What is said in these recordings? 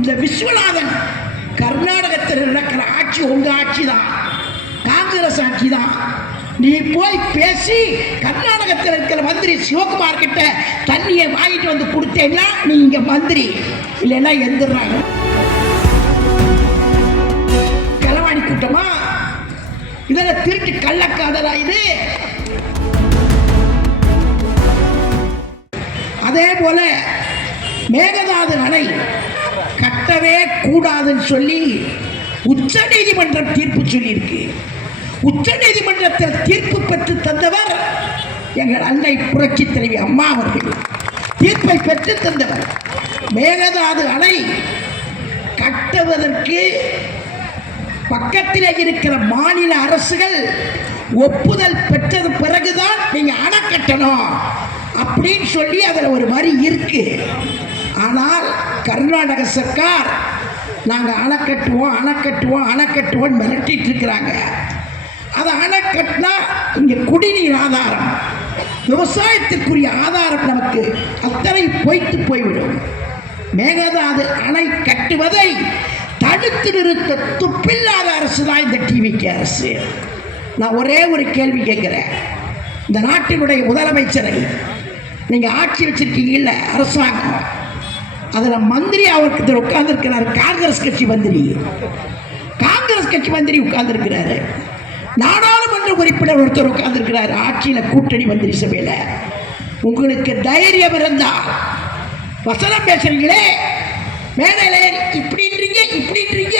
இந்த விஸ்வநாதன் கர்நாடகத்தில் நடக்கிற ஆட்சி உங்க ஆட்சி தான், காங்கிரஸ் ஆட்சி தான். நீ போய் பேசி கர்நாடகத்தில் இருக்கிற மந்திரி சிவகுமார் கிட்ட தண்ணியை வாங்கிட்டு வந்து கொடுத்தேன்னா நீ இங்க மந்திரி, இல்லைன்னா எந்திராங்க. களவாணி கூட்டமா இதெல்லாம் திருட்டு கள்ளக்காதலா இது? அதே போல மேகதாது அணை கட்டவே கூடாதுன்னு சொல்லி உச்ச நீதிமன்றம் தீர்ப்பு சொல்லியிருக்கு. உச்ச நீதிமன்றத்தில் தீர்ப்பு பெற்று தந்தவர் எங்கள் அன்னை புரட்சி தலைவி அம்மா அவர்கள். தீர்ப்பை பெற்று தந்தவர். மேகதாது அணை கட்டுவதற்கு பக்கத்தில் இருக்கிற மாநில அரசுகள் ஒப்புதல் பெற்றது பிறகுதான் நீங்க அணை கட்டணும் அப்படின்னு சொல்லி அதில் ஒரு வரி இருக்கு. ஆனால் கர்நாடக சர்க்கார் நாங்கள் அணை கட்டுவோம் அணை கட்டுவோம் அணை கட்டுவோம் மிரட்டிட்டு இருக்கிறாங்க. அதை அணை கட்டினா இங்கே குடிநீர் ஆதாரம், விவசாயத்திற்குரிய ஆதாரம் நமக்கு அத்தனை பொய்த்து போய்விடும். மேகதாது அணை கட்டுவதை தடுத்து நிறுத்த துப்பில்லாத அரசு தான் இந்த டிவிக்கு அரசு. நான் ஒரே ஒரு கேள்வி கேட்கிறேன். இந்த நாட்டினுடைய முதலமைச்சரை நீங்கள் ஆட்சி வச்சிருக்கீங்கல்ல, அரசாங்கம், அதில் மந்திரி அவருக்கு உட்கார்ந்துருக்கிறார். காங்கிரஸ் கட்சி மந்திரி, காங்கிரஸ் கட்சி மந்திரி உட்கார்ந்துருக்கிறாரு. நாடாளுமன்ற உறுப்பினர் ஒருத்தர் உட்கார்ந்துருக்கிறார் ஆட்சியில், கூட்டணி மந்திரி சபையில். உங்களுக்கு தைரியம் இருந்தா வசனம் பேசுறீங்களே, மேடையில இப்படின்றீங்க இப்படின்றீங்க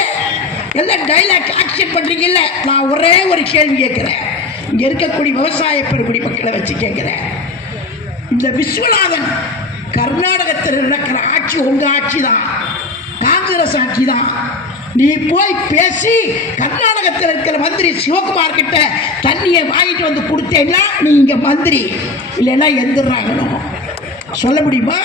எல்லாம் டைலாக் ஆக்ஷன் பண்றீங்கல்ல. நான் ஒரே ஒரு கேள்வி கேட்கிறேன், இங்க இருக்கக்கூடிய விவசாய பெருங்குடி மக்களை வச்சு கேட்கிறேன். இந்த விஸ்வநாதன் கர்நாடகத்தில் நடக்கிற ஆட்சி உங்க ஆட்சி தான், காங்கிரஸ் ஆட்சி தான். நீ போய் பேசி கர்நாடகத்தில் இருக்கிற மந்திரி சிவகுமார் கிட்ட தண்ணியை வாங்கிட்டு வந்து கொடுத்தேன்னா நீ இங்க மந்திரி, இல்லைன்னா எந்திராங்கணும். சொல்ல முடியுமா?